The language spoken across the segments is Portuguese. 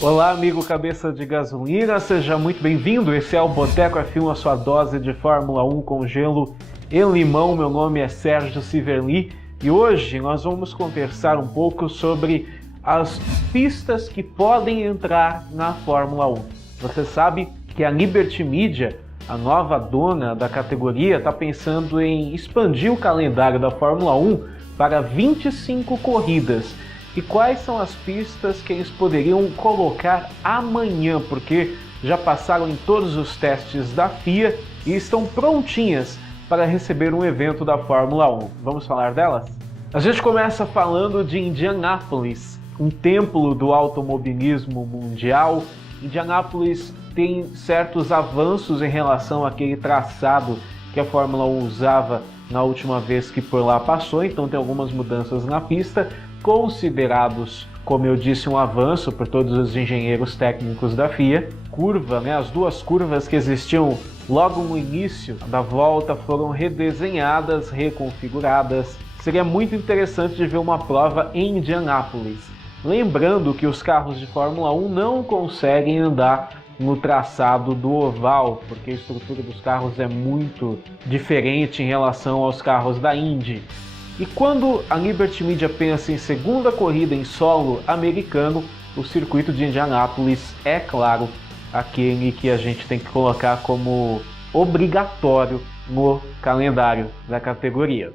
Olá, amigo cabeça de gasolina, seja muito bem-vindo. Esse é o Boteco F1, a sua dose de Fórmula 1 com gelo e limão. Meu nome é Sérgio Civerli e hoje nós vamos conversar um pouco sobre as pistas que podem entrar na Fórmula 1. Você sabe que a Liberty Media, a nova dona da categoria, está pensando em expandir o calendário da Fórmula 1 para 25 corridas. E quais são as pistas que eles poderiam colocar amanhã, porque já passaram em todos os testes da FIA e estão prontinhas para receber um evento da Fórmula 1. Vamos falar delas? A gente começa falando de Indianápolis, um templo do automobilismo mundial. Indianápolis tem certos avanços em relação àquele traçado que a Fórmula 1 usava na última vez que por lá passou, então tem algumas mudanças na pista, considerados, como eu disse, um avanço por todos os engenheiros técnicos da FIA. Curva, as duas curvas que existiam logo no início da volta foram redesenhadas, reconfiguradas. Seria muito interessante de ver uma prova em Indianápolis. Lembrando que os carros de Fórmula 1 não conseguem andar no traçado do oval, porque a estrutura dos carros é muito diferente em relação aos carros da Indy. E quando a Liberty Media pensa em segunda corrida em solo americano, o circuito de Indianápolis é, claro, aquele que a gente tem que colocar como obrigatório no calendário da categoria.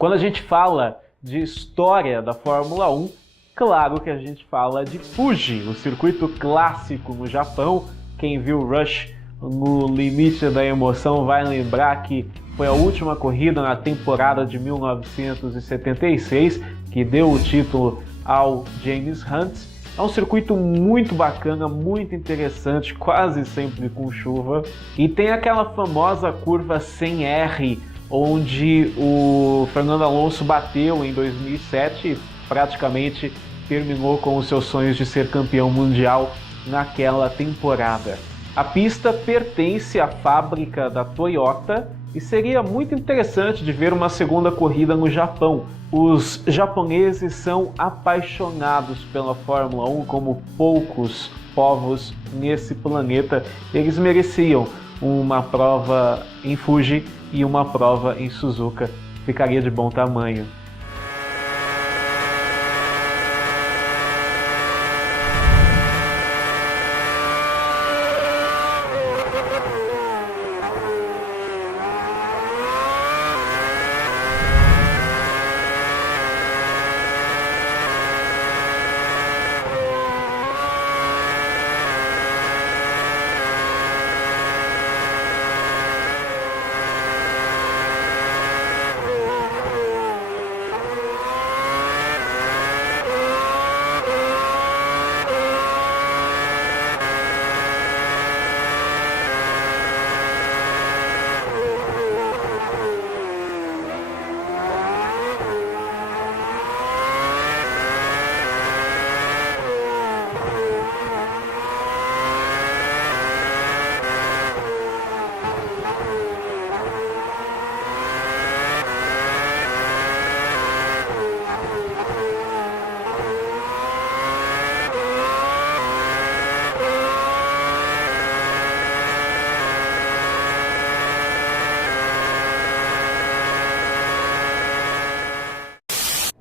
Quando a gente fala de história da Fórmula 1, claro que a gente fala de Fuji, o circuito clássico no Japão. Quem viu Rush no limite da emoção vai lembrar que foi a última corrida na temporada de 1976 que deu o título ao James Hunt. É um circuito muito bacana, muito interessante, quase sempre com chuva. E tem aquela famosa curva sem R, onde o Fernando Alonso bateu em 2007 e praticamente terminou com os seus sonhos de ser campeão mundial naquela temporada. A pista pertence à fábrica da Toyota e seria muito interessante de ver uma segunda corrida no Japão. Os japoneses são apaixonados pela Fórmula 1 como poucos povos nesse planeta. Eles mereciam uma prova em Fuji e uma prova em Suzuka. Ficaria de bom tamanho.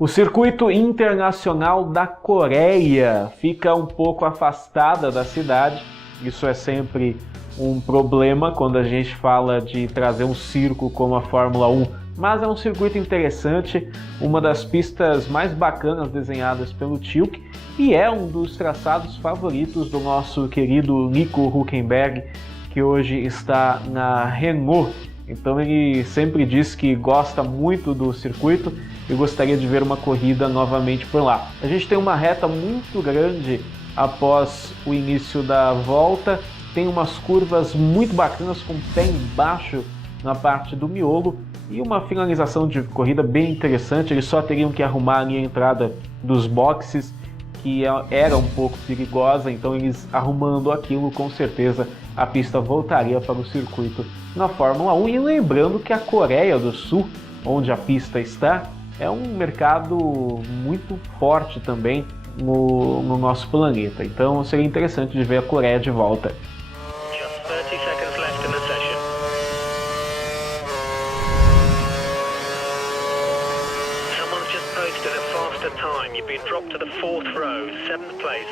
O circuito internacional da Coreia fica um pouco afastada da cidade. Isso é sempre um problema quando a gente fala de trazer um circo como a Fórmula 1, mas é um circuito interessante, uma das pistas mais bacanas desenhadas pelo Tilke e é um dos traçados favoritos do nosso querido Nico Hülkenberg, que hoje está na Renault. Então ele sempre diz que gosta muito do circuito e gostaria de ver uma corrida novamente por lá. A gente tem uma reta muito grande após o início da volta, tem umas curvas muito bacanas com o pé embaixo na parte do miolo e uma finalização de corrida bem interessante. Eles só teriam que arrumar ali a entrada dos boxes, que era um pouco perigosa, então eles arrumando aquilo, com certeza a pista voltaria para o circuito na Fórmula 1. E lembrando que a Coreia do Sul, onde a pista está, é um mercado muito forte também no nosso planeta, então seria interessante de ver a Coreia de volta. Just 30 seconds left in the session. Someone's just posted a faster time. You've been dropped to the 4th row, 7th place.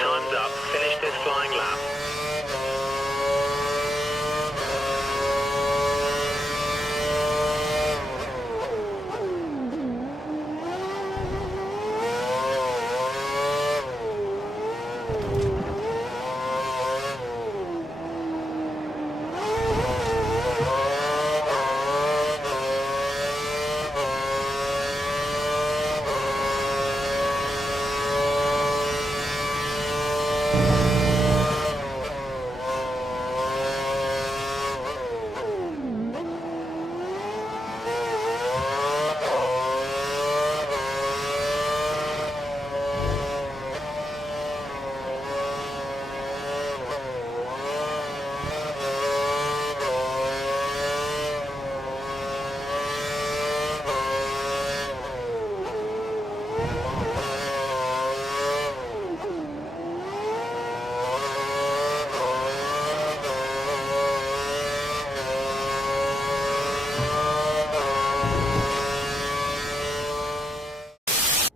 Time's up. Finish this flying lap.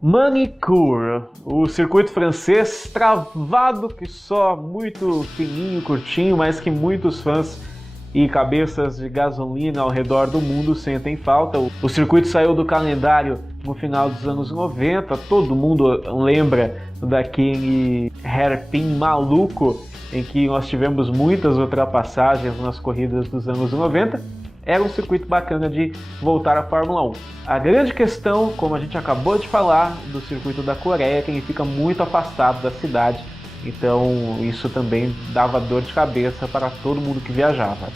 Manicure, o circuito francês travado que só, muito fininho, curtinho, mas que muitos fãs e cabeças de gasolina ao redor do mundo sentem falta. O circuito saiu do calendário no final dos anos 90, todo mundo lembra daquele hairpin maluco em que nós tivemos muitas ultrapassagens nas corridas dos anos 90. Era um circuito bacana de voltar à Fórmula 1. A grande questão, como a gente acabou de falar, do circuito da Coreia, é que ele fica muito afastado da cidade, então isso também dava dor de cabeça para todo mundo que viajava.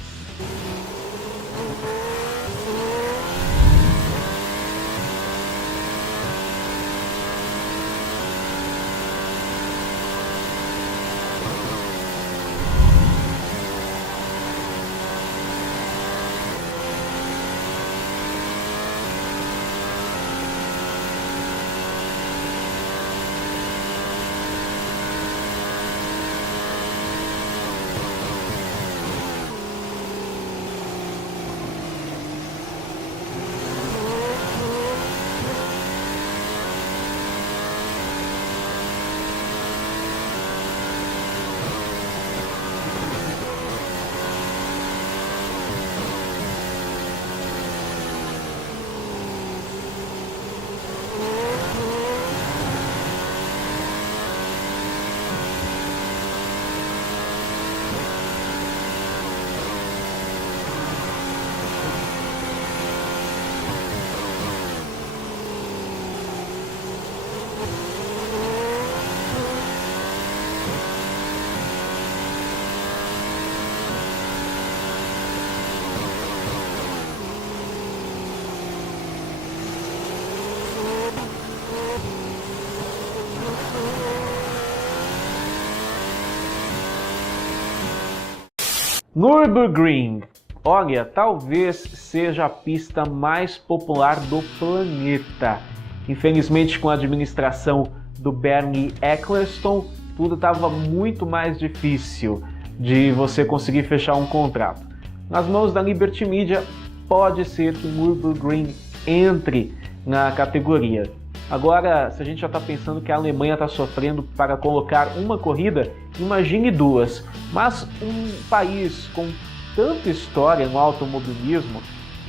Nürburgring. Olha, talvez seja a pista mais popular do planeta. Infelizmente, com a administração do Bernie Ecclestone, tudo estava muito mais difícil de você conseguir fechar um contrato. Nas mãos da Liberty Media, pode ser que Nürburgring entre na categoria. Agora, se a gente já está pensando que a Alemanha está sofrendo para colocar uma corrida, imagine duas. Mas um país com tanta história no automobilismo,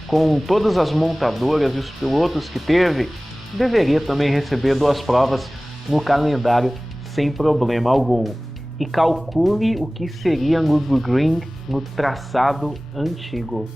com todas as montadoras e os pilotos que teve, deveria também receber duas provas no calendário sem problema algum. E calcule o que seria Nürburgring no traçado antigo.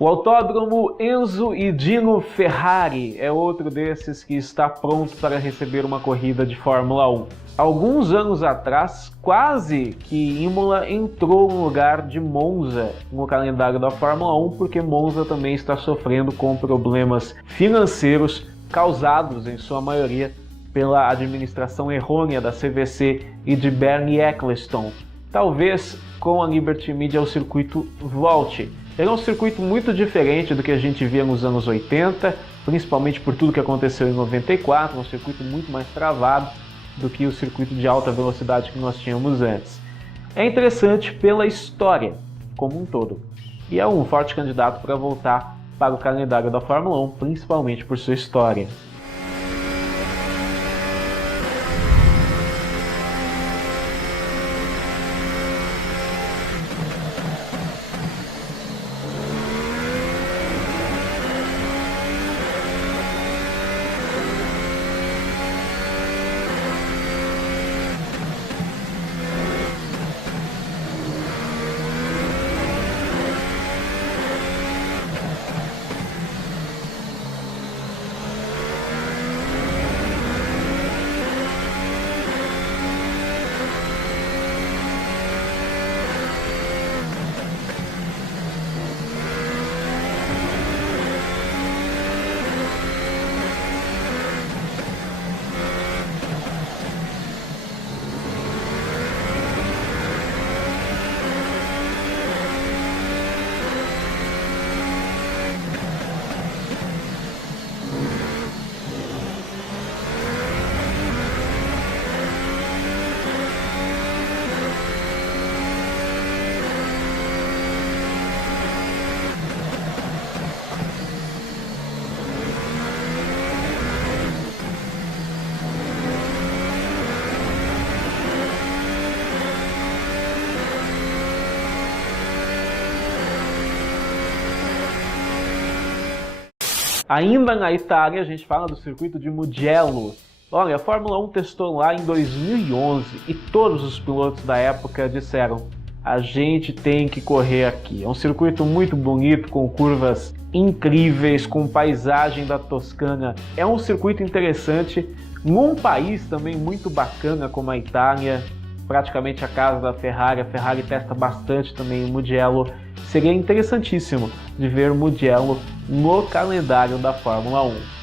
O Autódromo Enzo e Dino Ferrari é outro desses que está pronto para receber uma corrida de Fórmula 1. Alguns anos atrás, quase que Imola entrou no lugar de Monza no calendário da Fórmula 1, porque Monza também está sofrendo com problemas financeiros causados, em sua maioria, pela administração errônea da CVC e de Bernie Ecclestone. Talvez com a Liberty Media o circuito volte. Ele é um circuito muito diferente do que a gente via nos anos 80, principalmente por tudo que aconteceu em 94, um circuito muito mais travado do que o circuito de alta velocidade que nós tínhamos antes. É interessante pela história como um todo, e é um forte candidato para voltar para o calendário da Fórmula 1, principalmente por sua história. Ainda na Itália, a gente fala do circuito de Mugello. Olha, a Fórmula 1 testou lá em 2011 e todos os pilotos da época disseram: a gente tem que correr aqui. É um circuito muito bonito, com curvas incríveis, com paisagem da Toscana. É um circuito interessante, num país também muito bacana como a Itália, praticamente a casa da Ferrari. A Ferrari testa bastante também em Mugello. seria interessantíssimo de ver Mugello no calendário da Fórmula 1.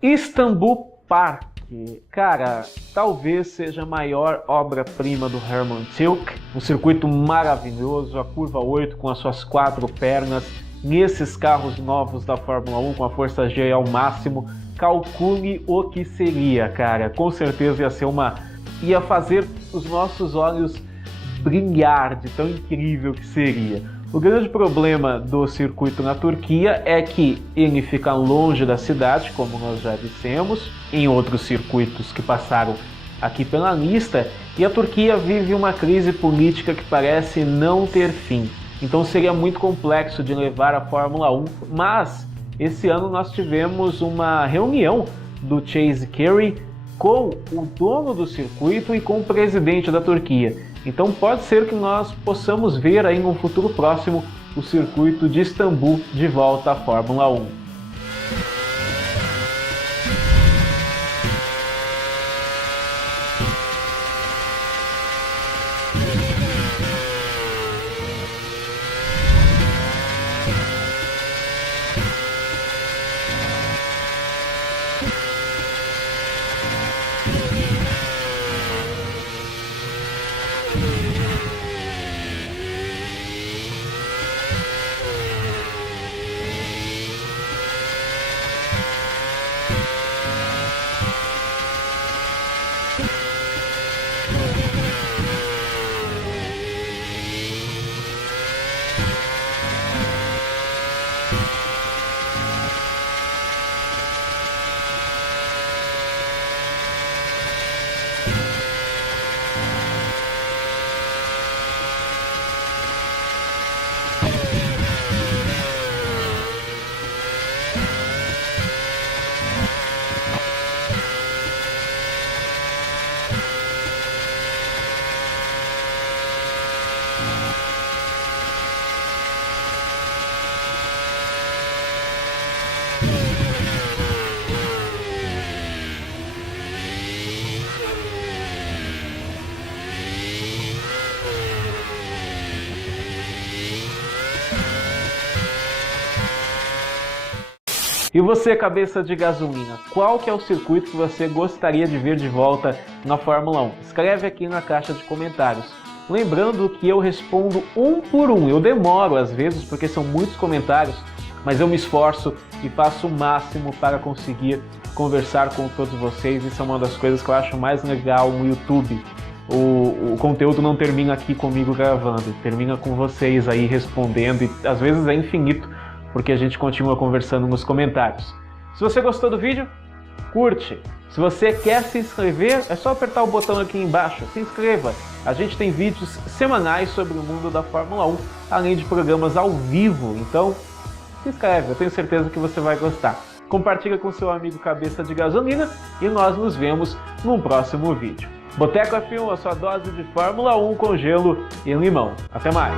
Istanbul Park, cara, talvez seja a maior obra-prima do Hermann Tilke, um circuito maravilhoso, a curva 8 com as suas 4 pernas, nesses carros novos da Fórmula 1 com a força G ao máximo, calcule o que seria, cara, com certeza ia fazer os nossos olhos brilhar de tão incrível que seria. O grande problema do circuito na Turquia é que ele fica longe da cidade, como nós já dissemos, em outros circuitos que passaram aqui pela lista, e a Turquia vive uma crise política que parece não ter fim. Então seria muito complexo de levar a Fórmula 1, mas esse ano nós tivemos uma reunião do Chase Carey com o dono do circuito e com o presidente da Turquia. Então pode ser que nós possamos ver aí no futuro próximo o circuito de Istambul de volta à Fórmula 1. E você, cabeça de gasolina, qual que é o circuito que você gostaria de ver de volta na Fórmula 1? Escreve aqui na caixa de comentários. Lembrando que eu respondo um por um, eu demoro às vezes porque são muitos comentários, mas eu me esforço e faço o máximo para conseguir conversar com todos vocês. Isso é uma das coisas que eu acho mais legal no YouTube. O conteúdo não termina aqui comigo gravando, termina com vocês aí respondendo e às vezes é infinito, porque a gente continua conversando nos comentários. Se você gostou do vídeo, curte. Se você quer se inscrever, é só apertar o botão aqui embaixo, se inscreva. A gente tem vídeos semanais sobre o mundo da Fórmula 1, além de programas ao vivo, então se inscreve, eu tenho certeza que você vai gostar. Compartilha com seu amigo cabeça de gasolina e nós nos vemos num próximo vídeo. Boteco F1, a sua dose de Fórmula 1 com gelo e limão. Até mais!